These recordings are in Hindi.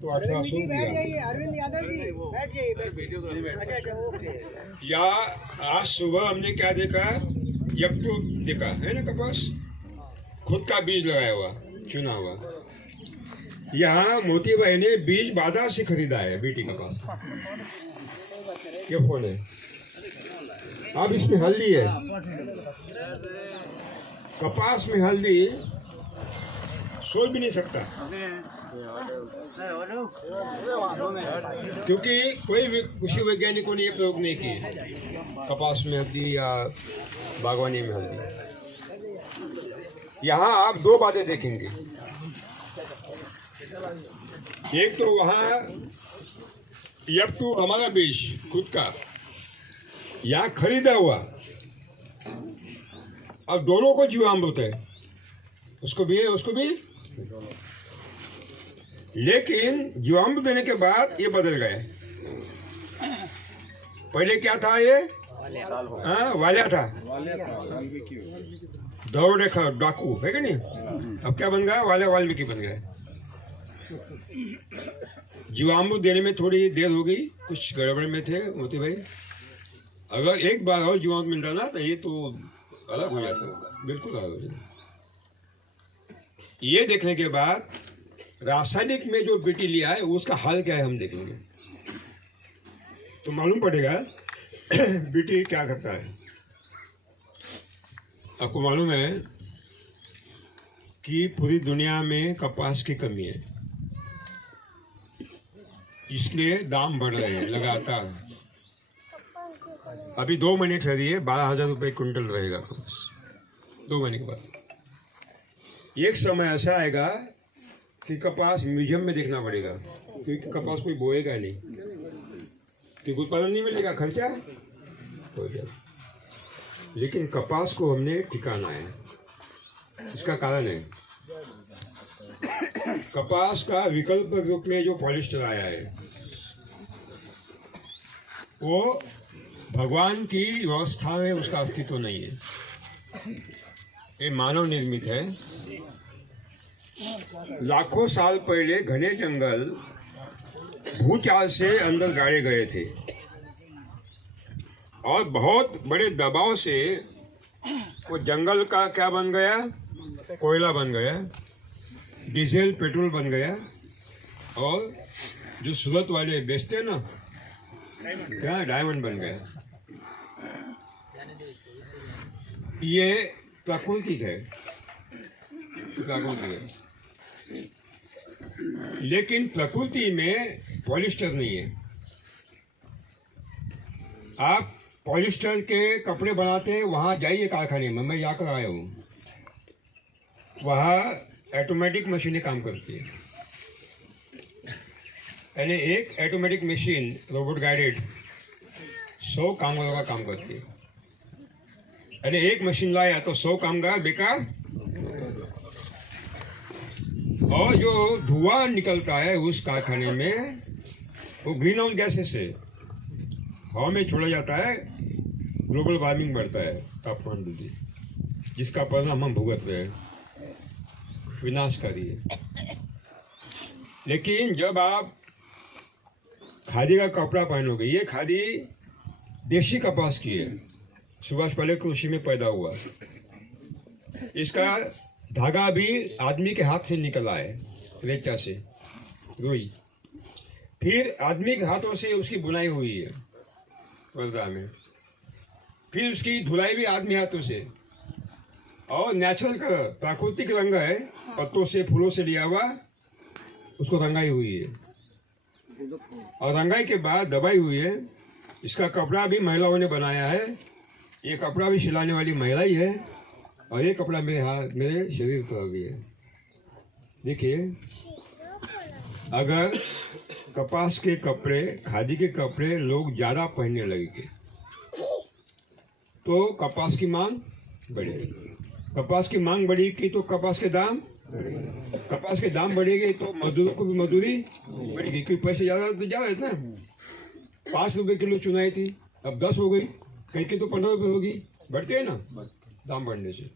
तो 1800 दिया। अरविंद यादव जी बैठ जाइए। अच्छा ओके। या आज सुबह हमने क्या देखा, यप्टू देखा है ना, कपास खुद का बीज लगाया हुआ, चुना हुआ। यहाँ मोती भाई ने बीज बाजार से खरीदा है बीटी कपास। ये फोन है। अब इसमें हल्दी है, कपास में हल्दी सोच भी नहीं सकता, क्योंकि कोई भी कृषि वैज्ञानिकों ने ये प्रयोग नहीं किए कपास में हल्दी या बागवानी में हल्दी। यहाँ आप दो बातें देखेंगे, एक तो वहाँ यप्टू हमारा बीज खुद का, यहाँ खरीदा हुआ, अब दोनों को जीवामृत है, उसको भी है उसको भी। लेकिन जीवामृत देने के बाद ये बदल गए। पहले क्या था ये? वालिया था, दौड़ रेखा डाकू है कि नहीं। अब क्या बन गया? वालिया वाल्मीकि बन गया। जीवामृत देने में थोड़ी देर हो गई, कुछ गड़बड़ में थे मोती भाई। अगर एक बार और जीवामृत मिलता ना तो ये तो अलग हो जाता, बिल्कुल अलग हो जाता। ये देखने के बाद रासायनिक में जो बीटी लिया है उसका हाल क्या है हम देखेंगे, तो मालूम पड़ेगा बीटी क्या करता है। आपको मालूम है कि पूरी दुनिया में कपास की कमी है, इसलिए दाम बढ़ रहे हैं लगातार। अभी 2 महीने ठहरिए, 12,000 रुपये क्विंटल रहेगा कपास 2 महीने के बाद। एक समय ऐसा आएगा कि कपास म्यूजियम में देखना पड़ेगा, क्योंकि कपास कोई बोएगा नहीं, क्योंकि उत्पादन नहीं मिलेगा, खर्चा हो जाएगा। लेकिन कपास को हमने ठिकाना है, इसका कारण है कपास का विकल्प के रूप में जो पॉलिस्टर आया है वो भगवान की व्यवस्था में उसका अस्तित्व नहीं है, ये मानव निर्मित है। लाखों साल पहले घने जंगल भूचाल से अंदर गाड़े गए थे और बहुत बड़े दबाव से वो जंगल का क्या बन गया? कोयला बन गया, डीजल पेट्रोल बन गया, और जो सूरत वाले बेचते हैं ना, क्या डायमंड बन गया। ये प्राकृतिक है, प्राकृतिक है। लेकिन प्रकृति में पॉलिस्टर नहीं है। आप पॉलिस्टर के कपड़े बनाते हैं, वहाँ जाइए कारखाने में, मैं जाकर आया हूँ, वहाँ ऑटोमेटिक मशीनें काम करती है। यानी एक ऑटोमेटिक मशीन रोबोट गाइडेड 100 कामगारों का काम करती है। यानी एक मशीन लाया तो 100 कामगार बेकार। और जो धुआं निकलता है उस कारखाने में, वो ग्रीन हाउस गैसेस है, हवा में छोड़ा जाता है, ग्लोबल वार्मिंग बढ़ता है, तापमान वृद्धि, जिसका परिणाम हम भुगत रहे हैं, विनाशकारी है। लेकिन जब आप खादी का कपड़ा पहनोगे, ये खादी देशी कपास की है, सुभाष पालेकर कृषि में पैदा हुआ, इसका धागा भी आदमी के हाथ से निकला है, रेचा से, रुई, फिर आदमी के हाथों से उसकी बुनाई हुई है वर्धा में, फिर उसकी धुलाई भी आदमी हाथों से, और नेचुरल कलर प्राकृतिक रंग है, पत्तों से फूलों से लिया हुआ, उसको रंगाई हुई है, और रंगाई के बाद दबाई हुई है। इसका कपड़ा भी महिलाओं ने बनाया है, ये कपड़ा भी सिलाने वाली महिला ही है, और ये कपड़ा मेरे शरीर पर भी है। देखिए, अगर कपास के कपड़े, खादी के कपड़े लोग ज़्यादा पहनने लगेंगे तो कपास की मांग बढ़ेगी, कपास की मांग बढ़ेगी तो कपास के दाम बढ़ेंगे, कपास के दाम बढ़ेंगे तो मजदूरों को भी मजदूरी बढ़ेगी, क्योंकि पैसे ज़्यादा तो ज़्यादा है ना। 5 रुपये किलो चुनाई थी, अब 10 हो गई, कहीं की तो 15 रुपये होगी, बढ़ते हैं ना दाम बढ़ने से।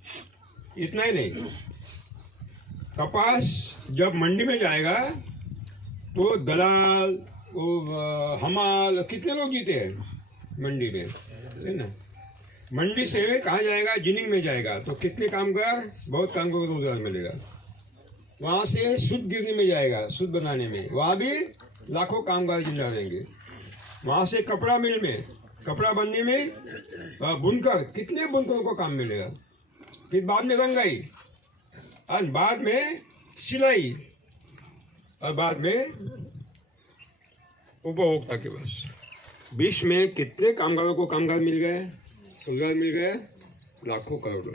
इतना ही नहीं, कपास जब मंडी में जाएगा तो दलाल वो हमाल कितने लोग जीते हैं मंडी में, है ना। मंडी से कहाँ जाएगा, जिनिंग में जाएगा, तो कितने कामगार, बहुत कामगार को रोजगार मिलेगा। वहाँ से सूत गिरने में जाएगा, सूत बनाने में, वहाँ भी लाखों कामगार जिंदा रहेंगे। वहाँ से कपड़ा मिल में, कपड़ा बनने में बुनकर, कितने बुनकरों को काम मिलेगा। फिर बाद में रंगाई, और बाद में सिलाई, और बाद में उपभोक्ता के पास। विश्व में कितने कामगारों को कामगार मिल गए, रोजगार मिल गए, लाखों करोड़ों।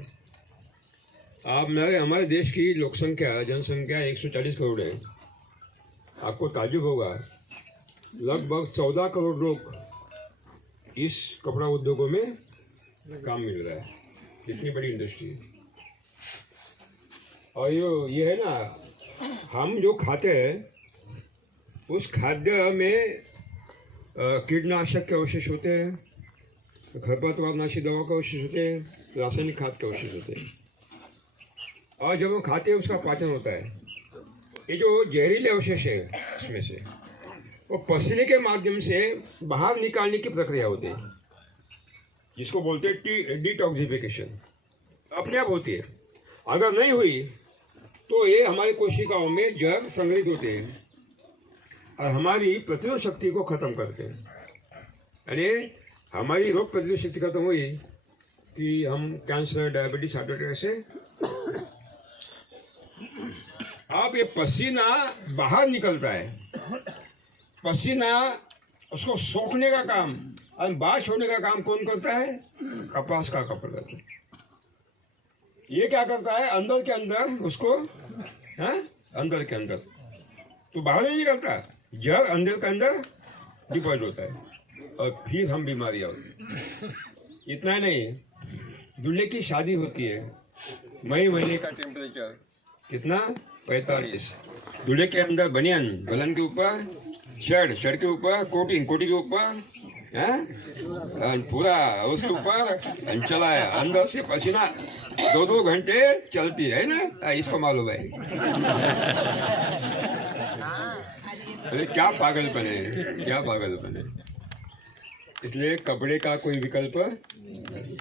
आप हमारे देश की लोक संख्या, जनसंख्या 140 करोड़ है। आपको ताजुब होगा, लगभग 14 करोड़ लोग इस कपड़ा उद्योगों में काम मिल रहा है। कितनी बड़ी इंडस्ट्री है। और ये है ना, हम जो खाते हैं उस खाद्य में कीटनाशक के अवशेष होते हैं, खरपतवारनाशी दवा के अवशेष होते हैं, रासायनिक खाद के अवशेष होते हैं। और जब हम खाते हैं उसका पाचन होता है। ये जो जहरीले अवशेष है इसमें से वो पसीने के माध्यम से बाहर निकालने की प्रक्रिया होती है, जिसको बोलते हैं डिटॉक्सिफिकेशन। अपने आप होती है। अगर नहीं हुई तो ये हमारी कोशिकाओं में जहर संग्रहित होते हैं और हमारी प्रतिरोध शक्ति को खत्म करते हैं। यानी हमारी रोग प्रतिरोध शक्ति खत्म हुई कि हम कैंसर, डायबिटीज, हार्ट अटैक से। आप ये पसीना बाहर निकलता है, पसीना उसको सोखने का काम और बाहर छोड़ने का काम कौन करता है, कपास का कपड़ा करता है। ये क्या करता है, अंदर के अंदर उसको, अंदर के अंदर तो बाहर नहीं निकलता, जहर अंदर के अंदर डिपॉजिट होता है और फिर हम बीमारियां होती। इतना ही नहीं, दूल्हे की शादी होती है, मई महीने का टेम्परेचर कितना, 45। दूल्हे के अंदर बनियान, बलन के ऊपर शर्ट, शर्ट के ऊपर कोटी, कोटी के ऊपर पूरा, उसके ऊपर चला है, अंदर से पसीना 2-2 घंटे चलती है ना। इसको मालूम है। अरे क्या पागलपन है, क्या पागलपन है। इसलिए कपड़े का कोई विकल्प नहीं।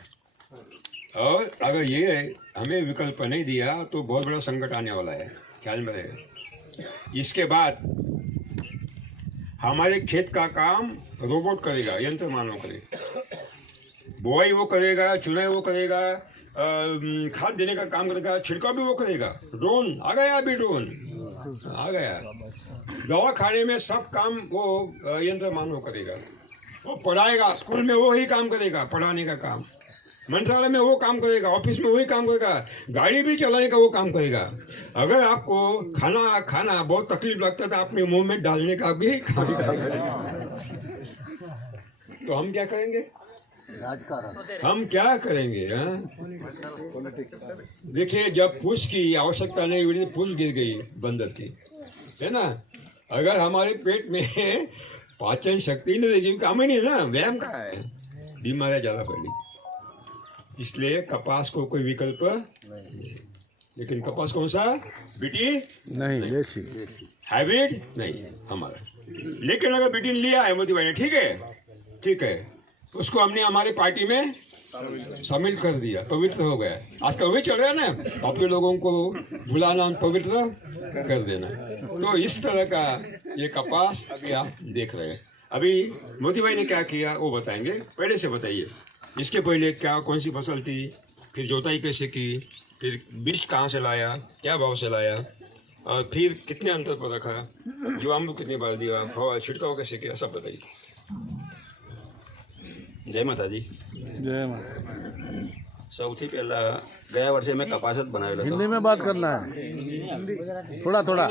और अगर ये हमें विकल्प नहीं दिया तो बहुत बड़ा संकट आने वाला है, ख्याल में रहेगा। इसके बाद हमारे खेत का काम रोबोट करेगा, यंत्र मानव करेगा। बुआई वो करेगा, चुनाई वो करेगा, खाद देने का काम करेगा, छिड़काव भी वो करेगा। ड्रोन आ गया, अभी ड्रोन आ गया। दवा खाने में सब काम वो यंत्र मानव करेगा। वो पढ़ाएगा, स्कूल में वो ही काम करेगा, पढ़ाने का काम। मंत्रालय में वो काम करेगा, ऑफिस में वही काम करेगा, गाड़ी भी चलाने का वो काम करेगा। अगर आपको खाना बहुत तकलीफ लगता है तो अपने मुंह में डालने का भी काम करेगा। तो हम क्या करेंगे, हम क्या करेंगे? देखिए, जब पूछ की आवश्यकता नहीं हुई, पूछ गिर गई बंदर की, है ना। अगर हमारे पेट में पाचन शक्ति नहीं रहेगी, काम ही नहीं है ना, व्यायाम का है, बीमारियां ज्यादा फैली। इसलिए कपास को कोई विकल्प नहीं। लेकिन कपास कौन सा, बीटी नहीं, देसी हाइब्रिड नहीं हमारा। लेकिन अगर बीटी लिया है मोदी भाई ने, ठीक है, उसको हमने हमारे पार्टी में शामिल कर दिया, पवित्र हो गया। आजकल वही चल रहा है ना, आपके लोगों को बुलाना, पवित्र कर देना। तो इस तरह का ये कपास अभी आप देख रहे हैं। अभी मोदी भाई ने क्या किया वो बताएंगे, पहले से बताइए। इसके पहले क्या, कौन सी फसल थी, फिर जोताई कैसे की, फिर बीज कहाँ से लाया, क्या भाव से लाया, और फिर कितने अंतर पर रखा, जीवामृत कितनी बार दिया, छिड़काव कैसे किया, सब बताइए। जय माता दी। जय माता। સૌથી પહેલા ગયા વર્ષે મેં કપાસ જ બનાવેલો હતો। हिंदी में बात करना है, थोड़ा थोड़ा।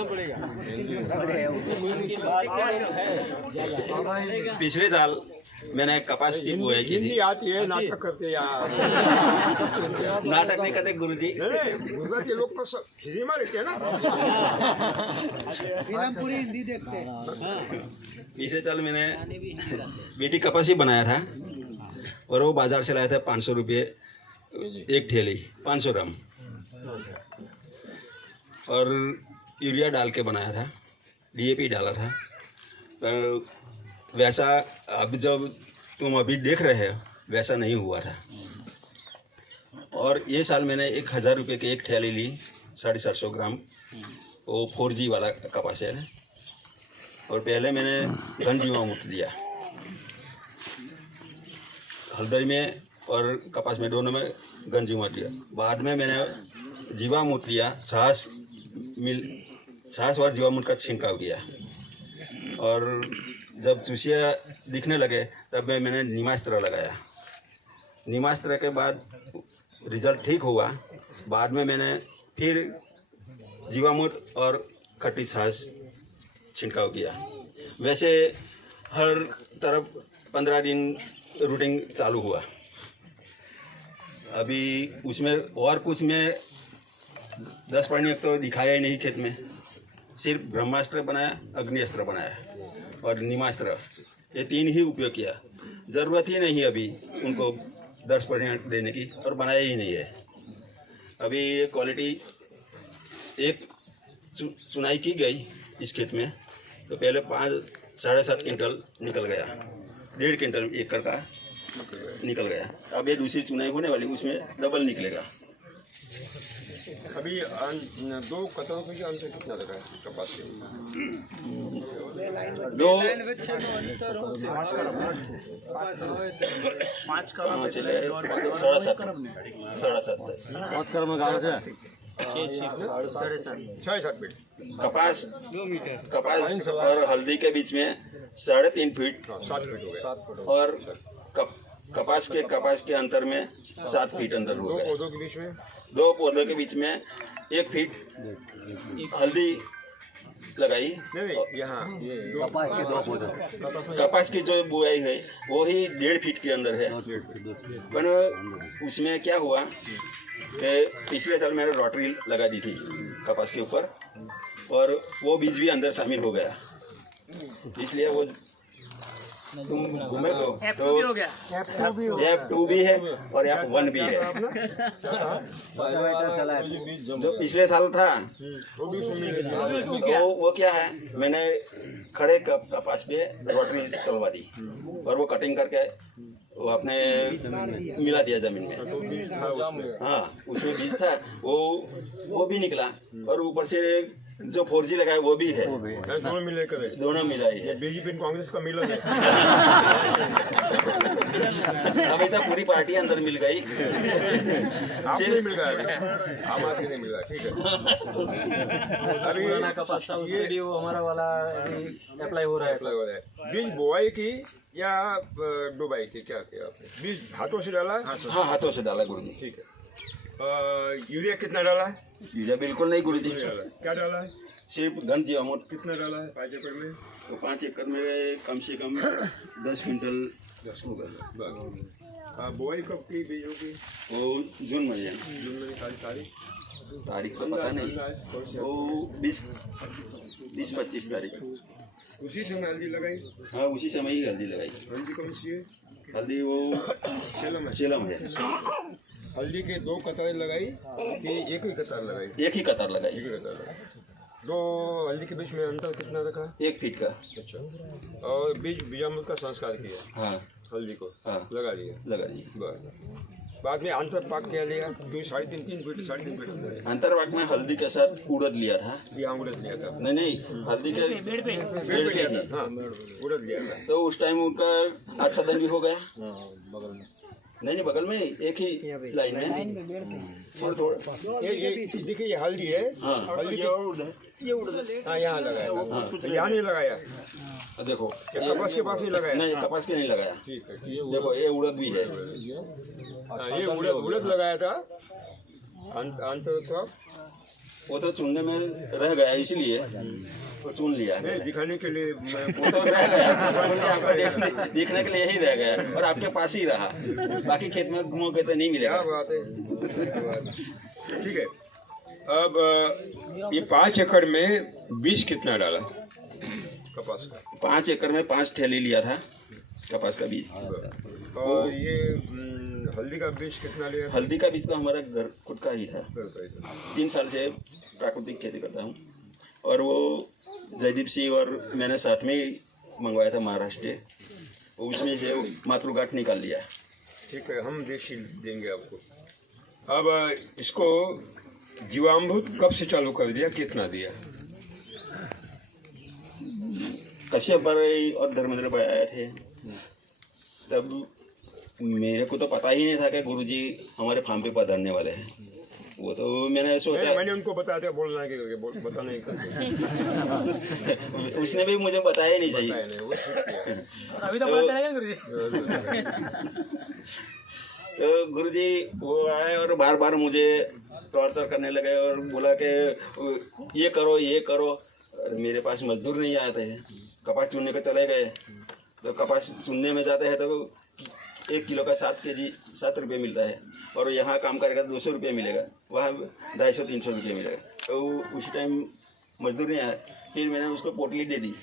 पिछले साल मैंने कपास की बुआई की थी। हिंदी आती है, नाटक करते यार। नाटक नहीं करते गुरुजी। गुजराती लोग को हिंदी में लेते हैं ना। हम पूरी हिंदी देखते हैं। पिछले साल मैंने बेटी कपास ही बनाया था और वो बाजार से लाया था 500 रुपये एक ठेली, 500 ग्राम, और यूरिया डाल के बनाया था। DAP डाला था, पर वैसा अब जब तुम अभी देख रहे हो वैसा नहीं हुआ था। और ये साल मैंने 1000 रुपये की एक थैली ली 750 ग्राम, वो 4G वाला कपास है। और पहले मैंने घन जीवामृत दिया हल्दी में और कपास में, दोनों में घन जीवामृत दिया। बाद में मैंने जीवामृत लिया, 60 बार जीवामृत का छिड़काव किया। और जब चूसिया दिखने लगे तब मैंने नीमास्त्र लगाया। नीमास्त्र के बाद रिजल्ट ठीक हुआ। बाद में मैंने फिर जीवामृत और खट्टी छाछ छिड़काव किया। वैसे हर तरफ 15 दिन रूटिंग चालू हुआ। अभी उसमें और कुछ में 10 पानी तो दिखाया ही नहीं खेत में, सिर्फ ब्रह्मास्त्र बनाया, अग्निअस्त्र बनाया और नीमास्त्र, ये 3 ही उपयोग किया। ज़रूरत ही नहीं अभी उनको 10 पानी देने की, और बनाया ही नहीं है। अभी ये क्वालिटी एक चुनाई की गई इस खेत में, तो पहले 5-7.5 क्विंटल निकल गया, 1.5 क्विंटल एकड़ का निकल गया। अब ये दूसरी चुनाई होने वाली, उसमें डबल निकलेगा। अभी 2 कतरों के अंतर कितना लगा है कपास के? 2 कर्म गाँव से 6.5 फीट कपास और हल्दी के बीच में 3.5 फीट, 7 फीट हो गया। और कपास के अंतर में 7 फीट अंतर हो 2 गया। पौधों के बीच में 2 पौधों के बीच में 1 फीट हल्दी लगाई। नहीं, यहाँ कपास की जो बुआई है वो ही 1.5 फीट के अंदर है। पर उसमें क्या हुआ कि पिछले साल मैंने रोटरी लगा दी थी कपास के ऊपर, और वो बीज भी अंदर शामिल हो गया। इसलिए वो तुम घूमे तो F2 भी है और F1 भी है। जो पिछले साल था वो क्या है, मैंने खड़े कपास पे रोटरी चलवा दी और वो कटिंग करके वो आपने मिला दिया जमीन में। हाँ, उसमें बीज था, वो भी निकला, और ऊपर से जो 4G लगा है वो भी है। दोनों मिले करे, दोनों मिला ही है। बीजेपी कांग्रेस का मिला है। अभी तक पूरी पार्टी अंदर मिल गई। आप नहीं मिल गया अभी, आम आदमी नहीं मिला। ठीक है, अभी कपास था उसमें भी वो हमारा वाला अप्लाई हो रहा है। बीज बोआई की या डुबाई की, क्या किया आपने? बीज हाथों से डाला? हाँ, हाथों से डाला गुरु जी। ठीक है। यूरिया कितना डाला है? यूरिया बिल्कुल नहीं गुरु जी, क्या डाला है? सिर्फ घन जीवामृत। कितना डाला है 5 एकड़ में? तो 5 एकड़ में कम से कम 10 क्विंटल होगा। बोआई कब की बीजों की? वो जून महीने, जून में तारीख तो पता नहीं, वो 20-25 तारीख। उसी समय हल्दी लगाई? हाँ, उसी समय ही हल्दी लगाई। हल्दी कौन सी है? हल्दी वो सेलम है। हल्दी के 2 कतारें लगाई कि एक ही कतार लगाई? एक ही कतार लगाई। एक ही कतार लगाई। 2 हल्दी के बीच में अंतर कितना रखा? 1 फीट का। अच्छा। और बीजामृत का संस्कार किया? हाँ, हल्दी को हाँ, लगा दिया? लगा दी। बस। बाद में अंतर पाक क्या लिया? 3.5 फीट 3.5 फीट अंदर है। अंतर पाक में हल्दी के साथ उड़द लिया था। यहाँ उड़द लिया था? नहीं, हल्दी के पेड़ पे लिया था। हाँ, उड़द लिया था। तो उस टाइम उनका अच्छा दिन भी हो गया। नहीं, बगल में एक ही लाइन में थोड़ा। ये देखिए, ये हल्दी है। हाँ, हल्दी ये उड़द। हाँ, यहाँ लगाया था। यहाँ नहीं लगाया? देखो, कपास के पास नहीं लगाया? नहीं, कपास के नहीं लगाया। ठीक है। देखो, ये उड़द भी है। हाँ, ये उड़द लगाया था। अंतर था वो तो चुनने में रह गया, इसलिए तो चुन लिया। नहीं, दिखाने के लिए वो तो रह गया, आपको देखने के लिए ही रह गया, और आपके पास ही रहा। बाकी खेत में घूमोगे तो नहीं मिलेगा। क्या बात है। ठीक है। अब ये 5 एकड़ में बीज कितना डाला कपास का? 5 एकड़ में 5 थैली लिया था कपास का बीज। और ये हल्दी का बीज कितना लिया? हल्दी का बीज तो हमारा घर खुद का ही था। 3 साल से प्राकृतिक खेती करता हूँ। और वो जयदीप सिंह और मैंने साथ में ही मंगवाया था महाराष्ट्र, उसमें से मातृगांठ निकाल लिया। ठीक है, हम देशी देंगे आपको। अब इसको जीवामृत कब से चालू कर दिया, कितना दिया? कश्यप भाई और धर्मेंद्र भाई आए थे, तब मेरे को तो पता ही नहीं था कि गुरुजी हमारे फार्म पे पधारने वाले हैं। वो तो मैंने सोचा, मैंने उनको बताया था बोलना है कि बताना ही करते। उसने भी मुझे बताया नहीं चाहिए। वो ठीक किया। अभी तो पता चलेगा गुरुजी। तो गुरुजी वो आए और बार बार मुझे टॉर्चर करने लगे और बोला कि ये करो ये करो। और मेरे पास मजदूर नहीं आते हैं, कपास चुनने को चले गए तो कपास चुनने में जाते हैं तो 1 किलो का 7 रुपये मिलता है, और यहाँ काम करेगा 200 रुपये मिलेगा, वहाँ 250-300 रुपये मिलेगा। तो उसी टाइम मजदूर नहीं आया, फिर मैंने उसको पोटली दे दी।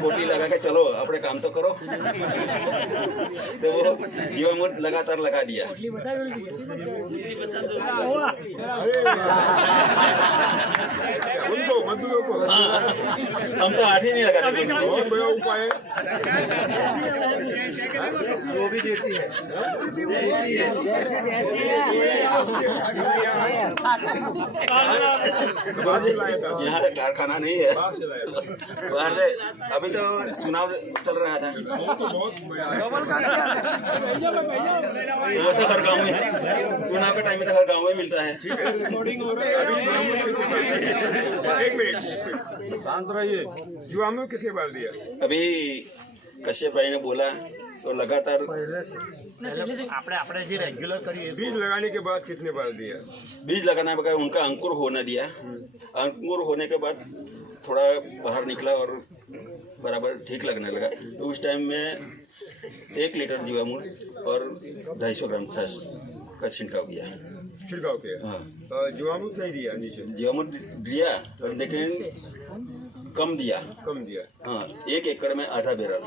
पोटली लगा के चलो अपने काम तो करो। तो वो जीवामृत लगातार लगा दिया। उनको मजदूरों को हम तो हाथ ही नहीं लगा रहे। बहुत बड़ा उपाय है। वो भी देसी है। बाहर से लाया था। यहाँ तो कारखाना नहीं है, बाहर से लाया था। बाहर से। अभी तो चुनाव चल रहा था, वो तो बहुत बड़ा है। वो तो हर गांव में, चुनाव के टाइम में तो हर गांव में मिलता है। ठीक है, रिकॉर्डिंग हो रहा है। अभी जीवामृत शुरू करते हैं। एक मिनट शांत रहिए। जीवामृत कितने बार दिया? अभी कश्यप भाई ने बोला तो लगातार આપણે જે રેગ્યુલર કરીએ बीज लगाने के बाद कितने बार दिया? बीज लगाने के बाद उनका अंकुर होने दिया। अंकुर होने के बाद थोड़ा बाहर निकला और बराबर ठीक लगने लगा, तो उस टाइम में 1 लीटर जीवामृत और 250 ग्राम छाछ का छिड़काव किया। छिड़काव किया? हाँ, जीवामृत नहीं दिया नीचे? जीवामृत दिया और लेकिन कम दिया। कम दिया? हाँ, 1 एकड़ में आधा बैरल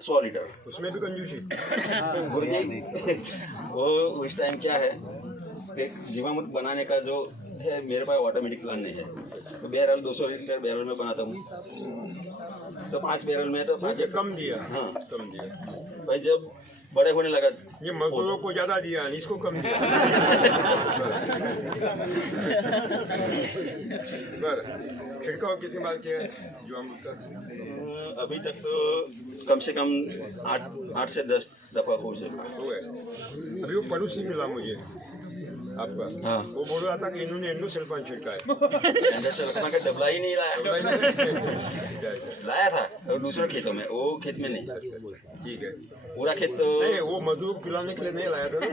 100 लीटर। उसमें भी कंजूसी? गुरुजी वो उस टाइम क्या है, जीवामृत बनाने का जो है मेरे पास ऑटोमेटिक प्लान नहीं है, तो बैरल 200 लीटर बैरल में बनाता हूँ, तो 5 बैरल में तो 5 कम दिया? हाँ, कम दिया। भाई जब बड़े होने लगा, ये मजदूरों को ज्यादा दिया, इसको कम दिया। छिड़काव कितनी बार किया है जीवामृत का? अभी तक तो कम से कम 8 से 10 दफा हो चुका है। अभी वो पड़ोसी मिला मुझे आपका, हाँ। वो बोल रहा था कि इन्होंने एंडोसल्फान छिड़का है। एंडोसल्फान का डबला ही नहीं लाया था, और दूसरे खेतों में, वो खेत में नहीं। ठीक है, पूरा खेत तो नहीं, वो मजदूर पिलाने के लिए नहीं लाया था ना।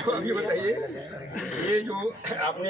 तो अभी बताइए, ये जो आपने